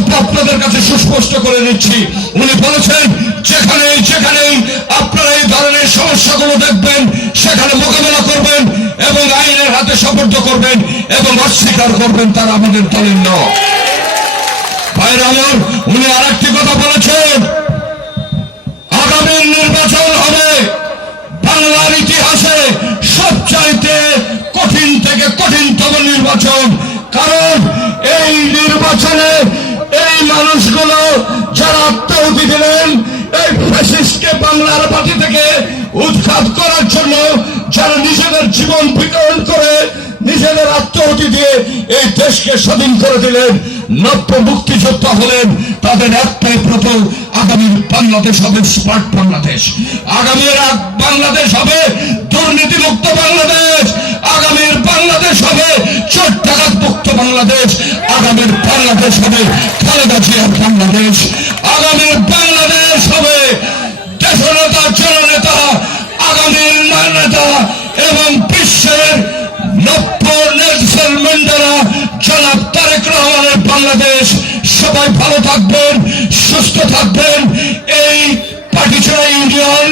বক্তব্য আপনাদের কাছে সুস্পষ্ট করে দিচ্ছি। উনি বলেছেন যেখানেই আপনারা এই ধরনের সমস্যাগুলো দেখবেন সেখানে মোকাবেলা করবেন এবং আইনের হাতে সোপর্দ করবেন এবং অস্বীকার করবেন তারা আমাদের দলের নয়। ভাইরা আমার, উনি আরেকটি কথা বলেছেন, আগামী নির্বাচন হবে বাংলার ইতিহাসে সবচাইতে কঠিন থেকে কঠিনতম নির্বাচন। কারণ এই নির্বাচনে এই মানুষগুলো যারা আত্মাহুতি দিলেন এই ফ্যাসিস্টকে বাংলার মাটি থেকে উৎখাত করার জন্য, যারা নিজেদের জীবন বিতরণ করে নিজেদের আত্মাহুতি দিয়ে এই দেশকে স্বাধীন করে দিলেন, নব্য মুক্তিযোদ্ধা হলেন, তাদের একটাই ব্রত, আগামীর বাংলাদেশ হবে স্মার্ট বাংলাদেশ, আগামীর বাংলাদেশ হবে দুর্নীতিমুক্ত বাংলাদেশ, আগামীর বাংলাদেশ হবে চোর ডাকাত মুক্ত বাংলাদেশ, আগামীর বাংলাদেশ হবে খালেদা জিয়ার বাংলাদেশ, আগামীর বাংলাদেশ হবে দেশনেতা জননেতা, আগামীর নেতা এবং বিশ্বের নব্য নেলসন ম্যান্ডেলা জনাব তারেক রহমানের বাংলাদেশ। সবাই ভালো থাকবেন, সুস্থ থাকবেন। এই পাটিচড়া ইউনিয়ন